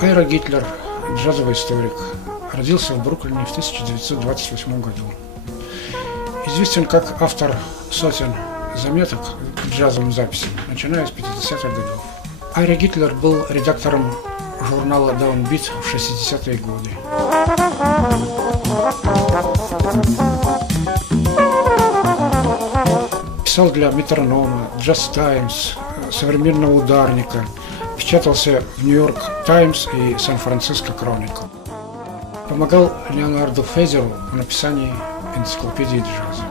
Айра Гитлер, джазовый историк, родился в Бруклине в 1928 году. Известен как автор сотен заметок к джазовым записям, начиная с 50-х годов. Айра Гитлер был редактором журнала «Даунбит» в 60-е годы. Писал для «Метронома», «Джаз Таймс», «Современного ударника», печатался в «Нью-Йорк Таймс» и «Сан-Франциско Кроникл». Помогал Леонарду Фезеру в написании энциклопедии джаза.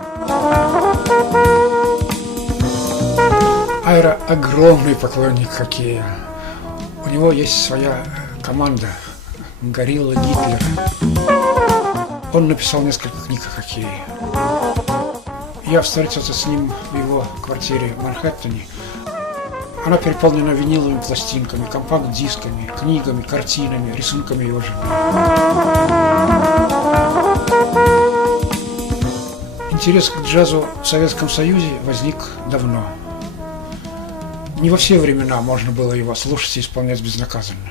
Айра огромный поклонник хоккея. У него есть своя команда «Ира Гитлер». Он написал несколько книг о хоккее. Я встретился с ним в его квартире в Манхэттене. Она переполнена виниловыми пластинками, компакт-дисками, книгами, картинами, рисунками его жены. Интерес к джазу в Советском Союзе возник давно. Не во все времена можно было его слушать и исполнять безнаказанно.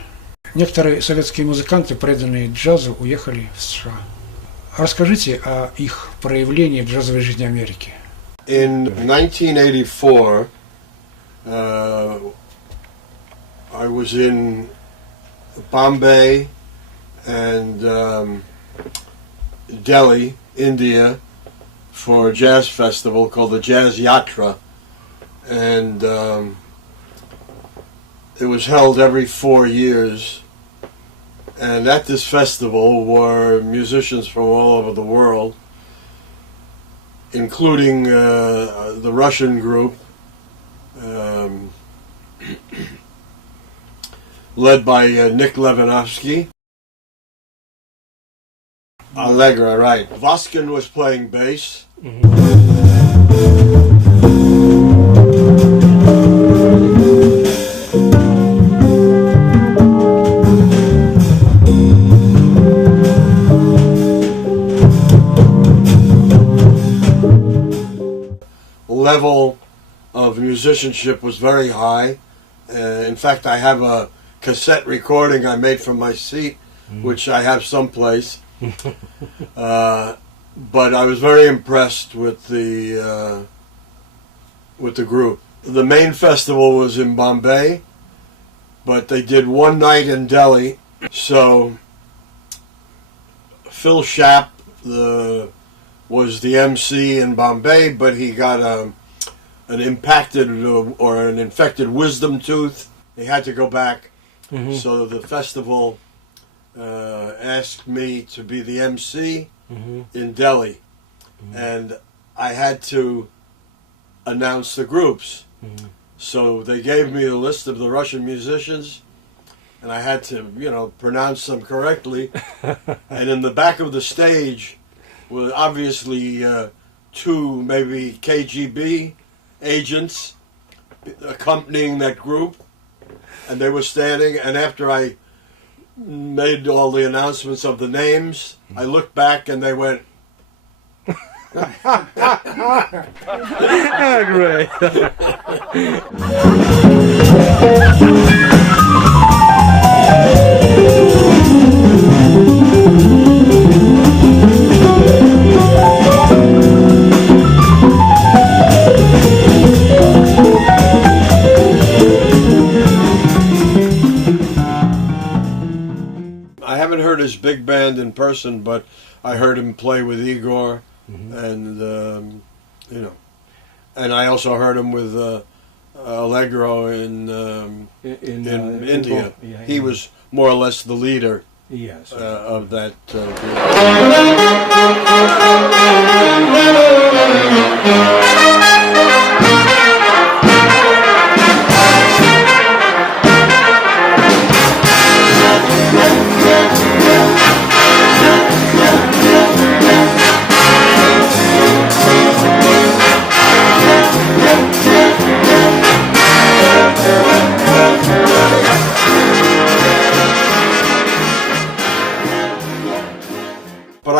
Некоторые советские музыканты, преданные джазу, уехали в США. Расскажите о их проявлении в джазовой жизни Америки. In 1984, I was in Bombay and Delhi, India, for a jazz festival called the Jazz Yatra, and it was held every 4 years. And at this festival were musicians from all over the world, including the Russian group, led by Nick Levanovsky. Allegra, right. Voskin was playing bass. Level of musicianship was very high. In fact, I have a cassette recording I made from my seat, which I have someplace. But I was very impressed with the group. The main festival was in Bombay, but they did one night in Delhi. So Phil Shapp was the MC in Bombay, but he got an impacted or an infected wisdom tooth. He had to go back. So the festival asked me to be the MC in Delhi, and I had to announce the groups. So they gave me a list of the Russian musicians, and I had to, pronounce them correctly. And in the back of the stage were obviously two, maybe KGB agents accompanying that group, and they were standing, and after I made all the announcements of the names, I looked back and they went great. I haven't heard his big band in person, but I heard him play with Igor, and and I also heard him with Allegro in India. He was more or less the leader. Yes. Of that group.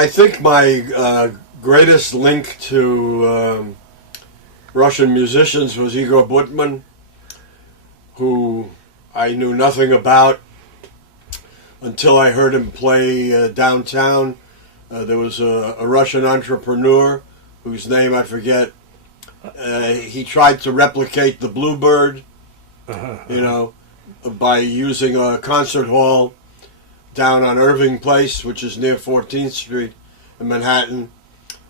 I think my greatest link to Russian musicians was Igor Butman, who I knew nothing about until I heard him play downtown. There was a Russian entrepreneur whose name I forget. He tried to replicate the Bluebird, by using a concert hall down on Irving Place, which is near 14th Street in Manhattan.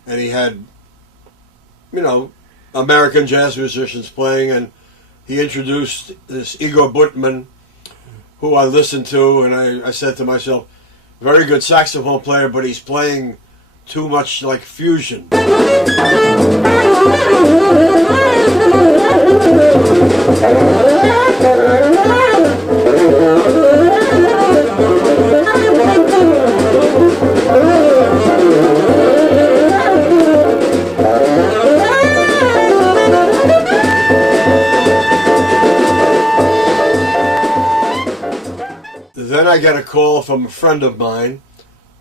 And he had, American jazz musicians playing, and he introduced this Igor Butman, who I listened to, and I said to myself, very good saxophone player, but he's playing too much like fusion. Then I got a call from a friend of mine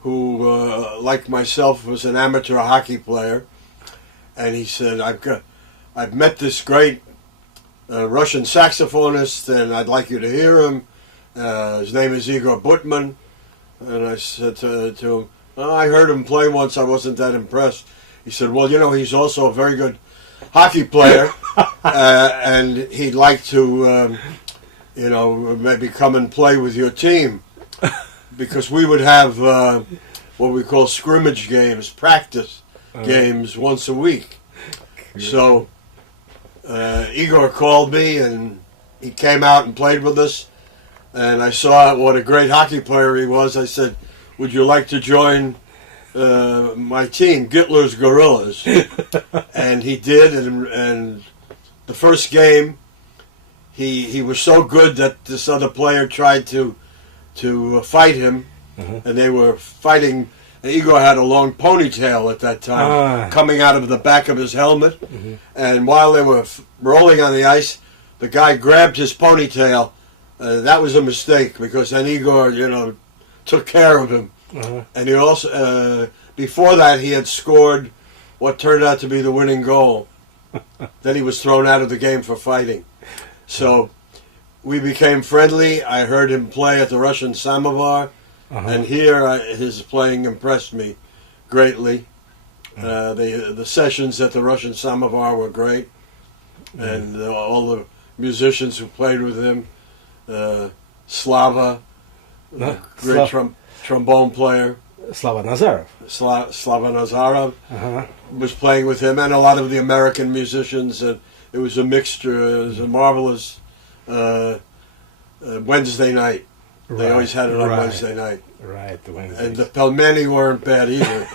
who, like myself, was an amateur hockey player, and he said, I've met this great Russian saxophonist, and I'd like you to hear him. His name is Igor Butman. And I said to him, I heard him play once, I wasn't that impressed. He said, well, he's also a very good hockey player, and he'd like to, maybe come and play with your team. Because we would have what we call scrimmage games, practice games once a week. So Igor called me, and he came out and played with us. And I saw what a great hockey player he was. I said, would you like to join my team, Gitler's Gorillas? And he did, and the first game, he was so good that this other player tried to fight him, and they were fighting. And Igor had a long ponytail at that time, coming out of the back of his helmet. And while they were rolling on the ice, the guy grabbed his ponytail. That was a mistake, because then Igor, took care of him. And he also, before that, he had scored what turned out to be the winning goal. Then he was thrown out of the game for fighting. So we became friendly. I heard him play at the Russian Samovar, and here his playing impressed me greatly. The sessions at the Russian Samovar were great, and all the musicians who played with him, Slava, great trombone player. Slava Nazarov. Slava Nazarov was playing with him, and a lot of the American musicians. And it was a mixture. It was a marvelous Wednesday night. They always had it on Wednesday night. Right, the Wednesday. And the pelmeni weren't bad either.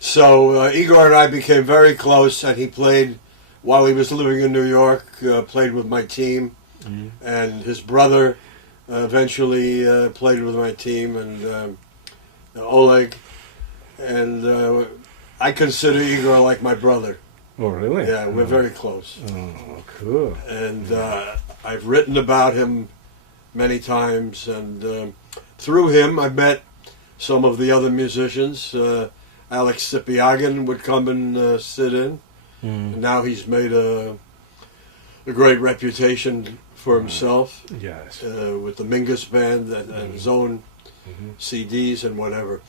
So Igor and I became very close, and he played while he was living in New York, played with my team, and his brother eventually played with my team, and Oleg, and I consider Igor like my brother. Oh, really? Yeah, we're very close. Oh, cool. And I've written about him many times, and through him I met some of the other musicians. Alex Sipiagin would come and sit in. And now he's made a great reputation for himself. Yes. With the Mingus Band and his own CDs and whatever.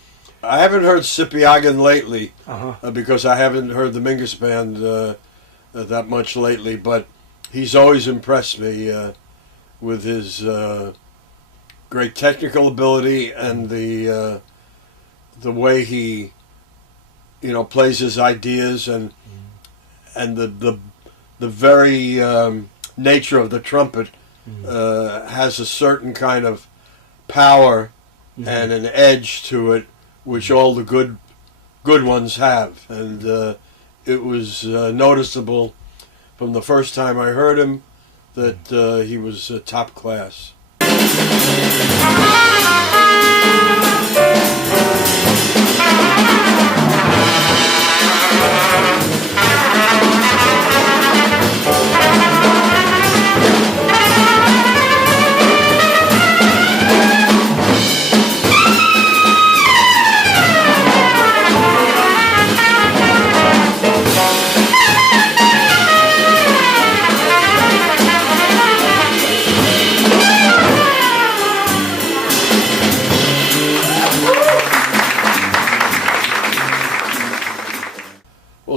I haven't heard Sipiagin lately because I haven't heard the Mingus Band that much lately, but he's always impressed me with his great technical ability and the way he plays his ideas and the very nature of the trumpet has a certain kind of power and an edge to it, which all the good ones have. And it was noticeable from the first time I heard him that he was top class.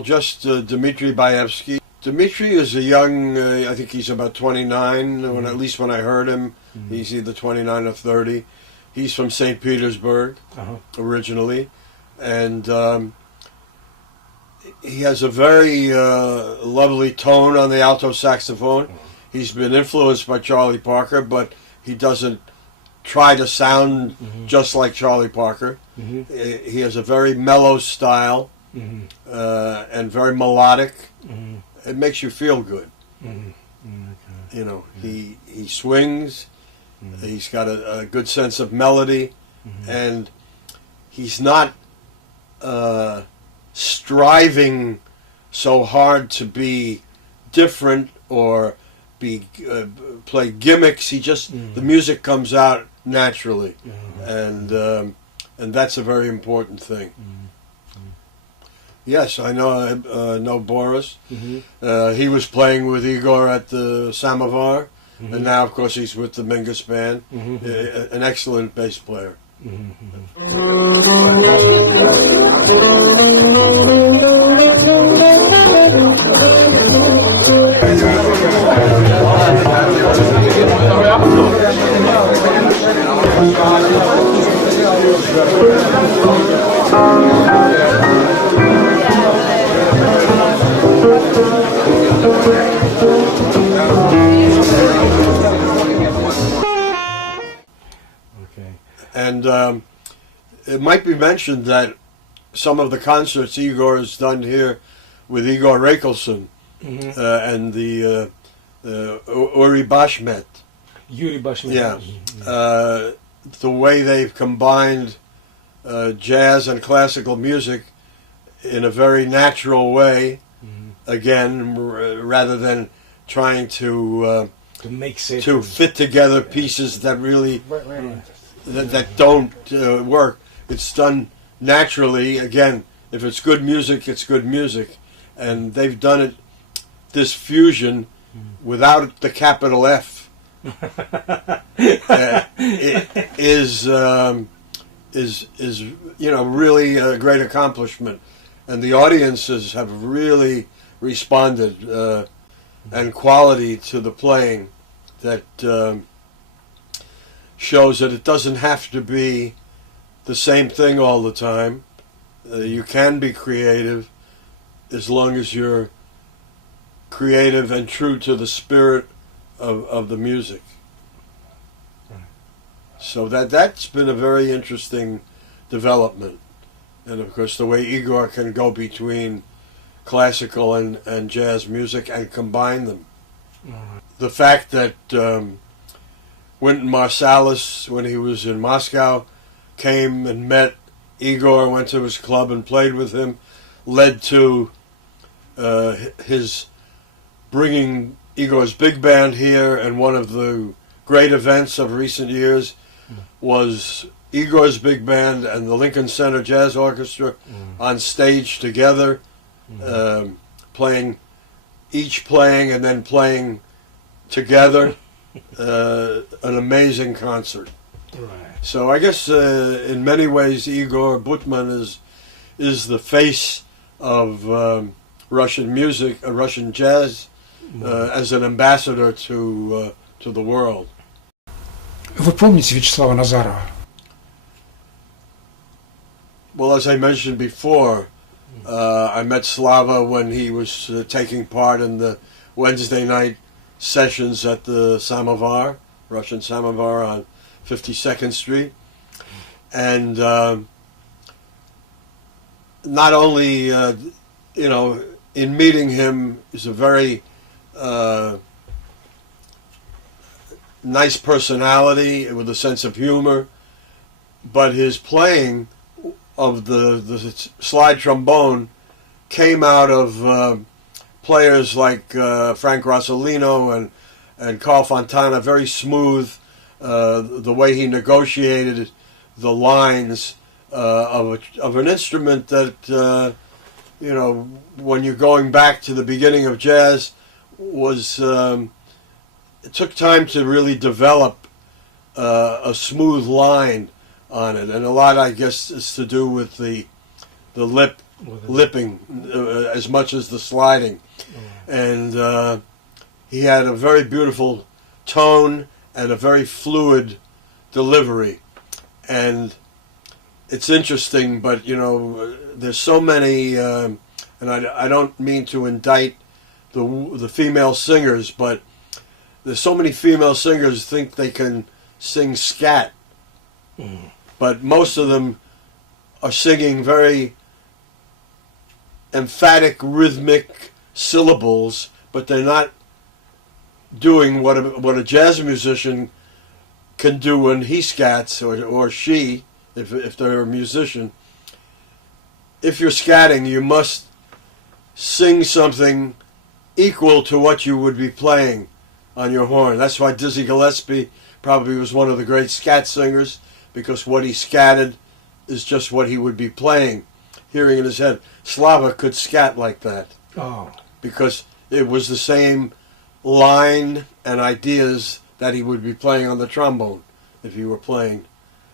Just Dmitri Baevsky. Dmitri is a young, I think he's about 29, when, at least when I heard him. He's either 29 or 30. He's from St. Petersburg, originally. And he has a very lovely tone on the alto saxophone. He's been influenced by Charlie Parker, but he doesn't try to sound just like Charlie Parker. He has a very mellow style. And very melodic. It makes you feel good. You know, he swings. He's got a good sense of melody, and he's not striving so hard to be different or be play gimmicks. He just the music comes out naturally, and that's a very important thing. Yes, I know Boris. He was playing with Igor at the Samovar, and now, of course, he's with the Mingus Band. An excellent bass player. And it might be mentioned that some of the concerts Igor has done here with Igor Rekelson and the Uri Bashmet. Yuri Bashmet. Yeah. The way they've combined jazz and classical music in a very natural way, again, rather than trying to make sense, to fit together pieces that really that don't work. It's done naturally. Again, if it's good music, it's good music, and they've done it. This fusion without the capital F is really a great accomplishment, and the audiences have really responded and quality to the playing that shows that it doesn't have to be the same thing all the time. You can be creative as long as you're creative and true to the spirit of the music. So that's been a very interesting development. And of course the way Igor can go between classical and jazz music and combine them. The fact that Wynton Marsalis, when he was in Moscow, came and met Igor, went to his club and played with him, led to his bringing Igor's big band here, and one of the great events of recent years was Igor's big band and the Lincoln Center Jazz Orchestra on stage together, playing and then playing together. An amazing concert. Right. So I guess in many ways Igor Butman is the face of Russian music, Russian jazz, as an ambassador to the world. Вы помните Вячеслава Назарова? Well, as I mentioned before, I met Slava when he was taking part in the Wednesday night sessions at the Samovar, Russian Samovar on 52nd Street. And not only, in meeting him, is a very nice personality with a sense of humor, but his playing of the slide trombone came out of players like Frank Rossellino and Carl Fontana, very smooth, the way he negotiated the lines of an instrument that, when you're going back to the beginning of jazz, was it took time to really develop a smooth line on it, and a lot, I guess, is to do with the lipping as much as the sliding. And he had a very beautiful tone and a very fluid delivery. And it's interesting, but there's so many, and I don't mean to indict the female singers, but there's so many female singers think they can sing scat, but most of them are singing very emphatic, rhythmic syllables, but they're not doing what a jazz musician can do when he scats, or she, if they're a musician. If you're scatting, you must sing something equal to what you would be playing on your horn. That's why Dizzy Gillespie probably was one of the great scat singers, because what he scatted is just what he would be playing, hearing in his head. Slava could scat like that. Because it was the same line and ideas that he would be playing on the trombone if he were playing.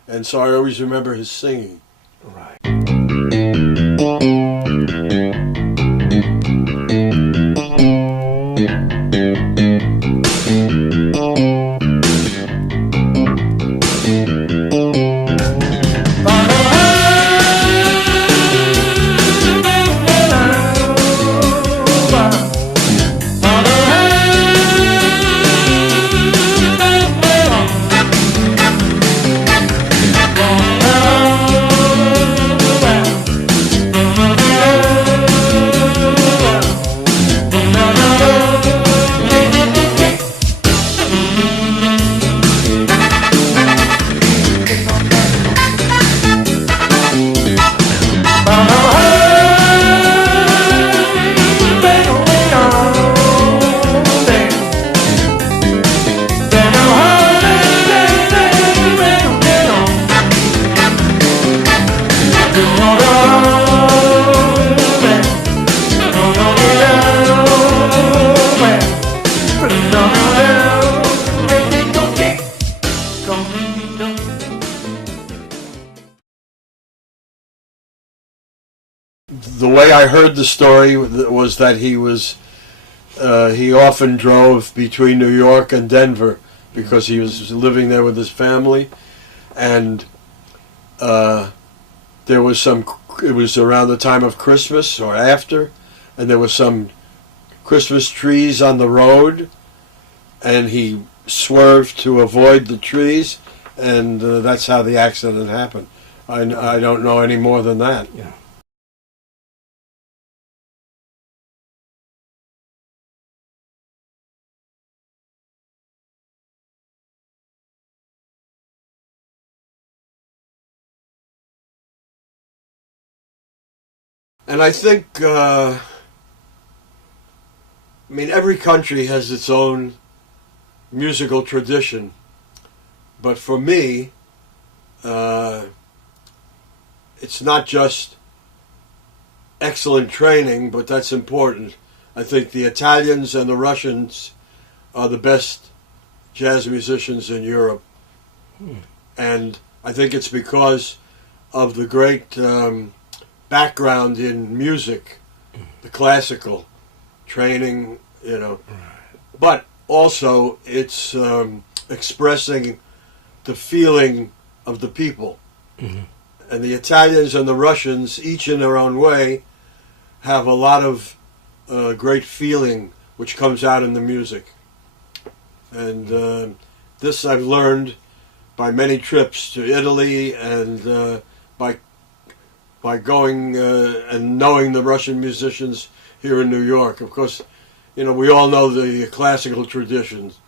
And so I always remember his singing. Right. The way I heard the story was that he often drove between New York and Denver because he was living there with his family, and there was it was around the time of Christmas or after, and there were some Christmas trees on the road, and he swerved to avoid the trees, and that's how the accident happened. I don't know any more than that. Yeah. And I think, every country has its own musical tradition, but for me, it's not just excellent training, but that's important. I think the Italians and the Russians are the best jazz musicians in Europe, and I think it's because of the great background in music, the classical training, but also it's expressing the feeling of the people. And the Italians and the Russians, each in their own way, have a lot of great feeling which comes out in the music. And this I've learned by many trips to Italy and by going and knowing the Russian musicians here in New York. Of course, you know, we all know the classical traditions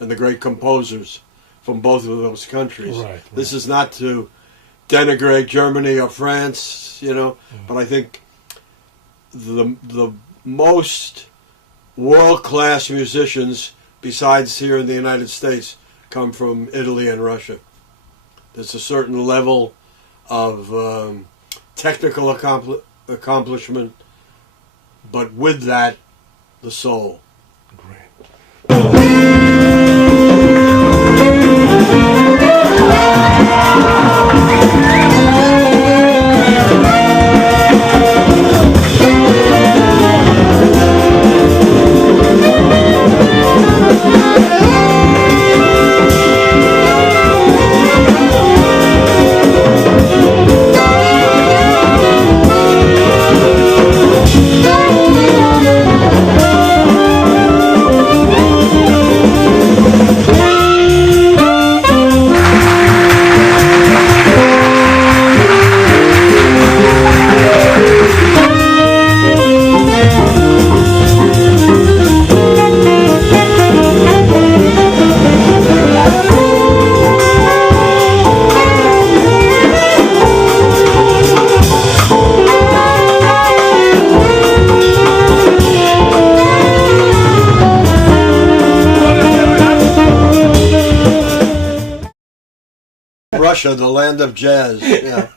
and the great composers from both of those countries. Right. This is not to denigrate Germany or France, you know, but I think the most world-class musicians besides here in the United States come from Italy and Russia. There's a certain level of technical accomplishment, but with that, the soul. Russia, the land of jazz. Yeah.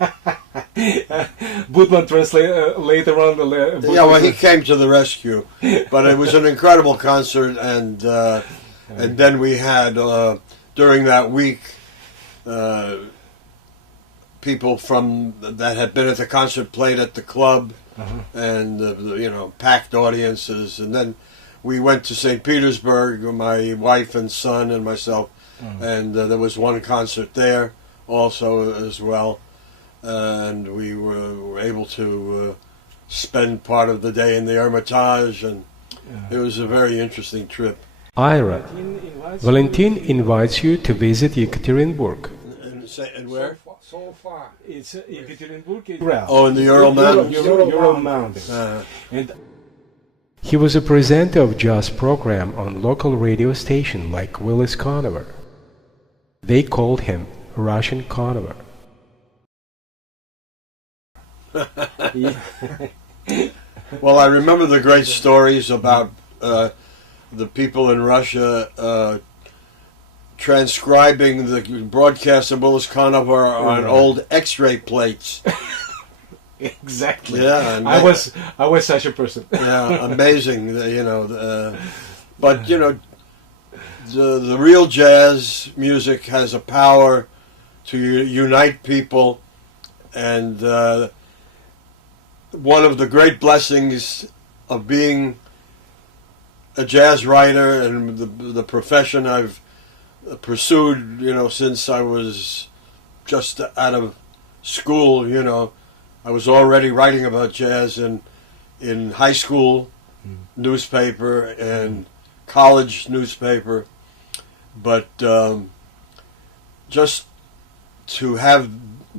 Budman translate later on. Yeah, well, he came to the rescue, but it was an incredible concert, and then we had during that week people from that had been at the concert played at the club, and you know, packed audiences, and then we went to St. Petersburg, my wife and son and myself, and there was one concert there also as well, and we were able to spend part of the day in the Hermitage, and it was a very interesting trip. Ira, Valentin invites you to visit Yekaterinburg. And where? So far, it's Yekaterinburg. Oh, in the Ural Mountains? Ural Mountains. And he was a presenter of jazz program on local radio station like Willis Conover. They called him Russian Conover. Well, I remember the great stories about the people in Russia transcribing the broadcast of Willis Conover on old X-ray plates. Exactly. Yeah, and I was such a person. Yeah, amazing. You know, but you know, the real jazz music has a power to unite people, and one of the great blessings of being a jazz writer and the profession I've pursued, you know, since I was just out of school. You know, I was already writing about jazz in high school newspaper and college newspaper, but just to have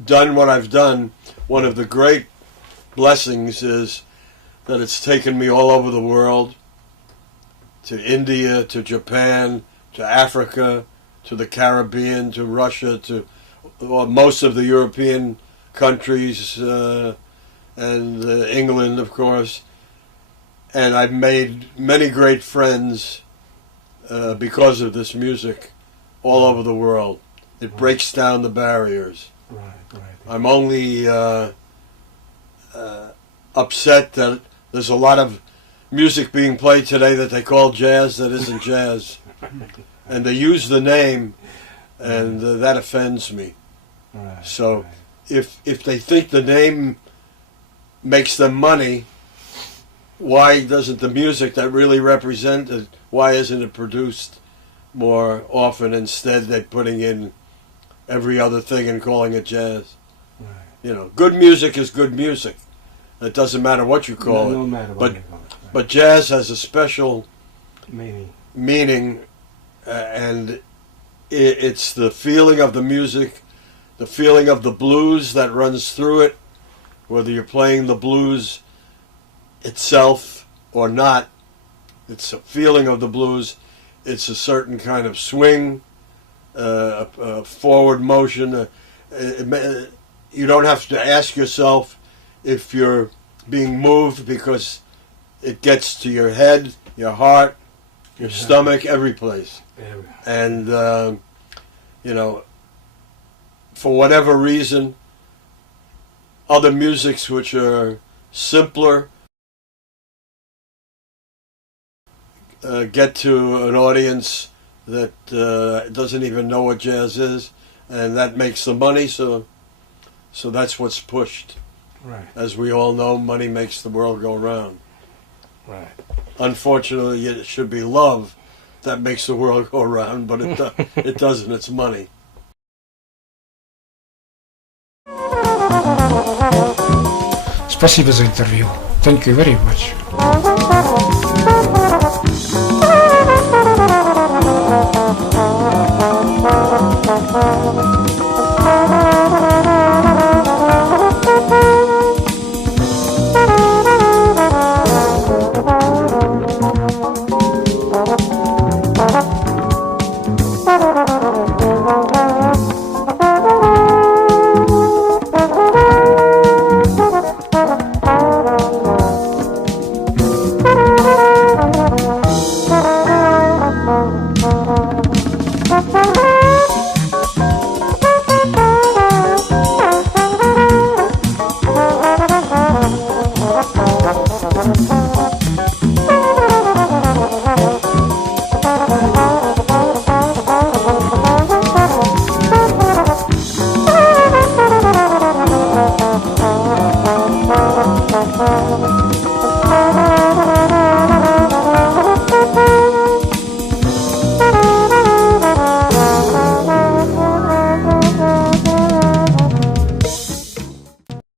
done what I've done, one of the great blessings is that it's taken me all over the world, to India, to Japan, to Africa, to the Caribbean, to Russia, to most of the European countries, and England, of course. And I've made many great friends because of this music all over the world. It breaks down the barriers. Right. I'm only upset that there's a lot of music being played today that they call jazz that isn't jazz. And they use the name, and that offends me. Right. So if they think the name makes them money, why doesn't the music that really represents it, why isn't it produced more often? Instead they're putting in every other thing and calling it jazz. Right. You know, good music is good music. It doesn't matter what you call No it. matter what But you call it. Right. but jazz has a special Meaning. meaning, and it's the feeling of the music, the feeling of the blues that runs through it, whether you're playing the blues itself or not. It's a feeling of the blues. It's a certain kind of swing, a forward motion. You don't have to ask yourself if you're being moved, because it gets to your head, your heart, your stomach, every place. And, you know, for whatever reason, other musics which are simpler get to an audience that doesn't even know what jazz is, and that makes the money, so that's what's pushed. Right. As we all know, money makes the world go round. Right. Unfortunately, it should be love that makes the world go round, but it doesn't. It's money. Спасибо за интервью. Thank you very much.